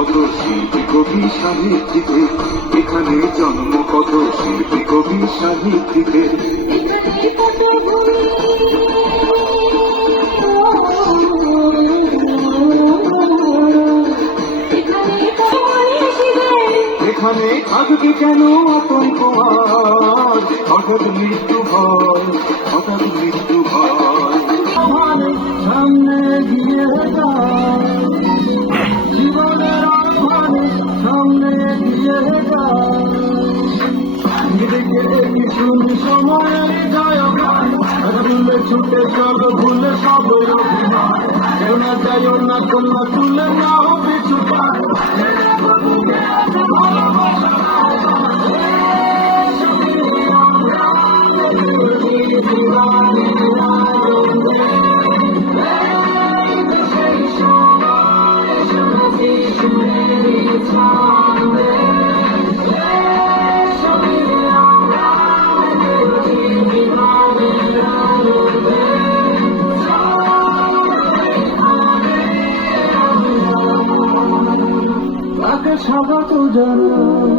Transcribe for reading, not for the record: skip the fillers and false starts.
কত শিল্পী কবি সাহিত্যিকের, এখানে জন্ম কত শিল্পী কবি সাহিত্যিকের। এখানে থাকবে কেন আতঙ্ক আর, হঠাৎ মৃত্যু ভয়, হঠাৎ মৃত্যু ভয়। সামনে গিয়ে জীবনের আহ্বানে সামনে গিয়ে কিছু সময়ের যায় ভুলে ছুটে চল, ভুলে সব অভিমান, কেউ না যাই না কন্যা তুলে না পিছু পায়। তাকে স্বাগত জানাই।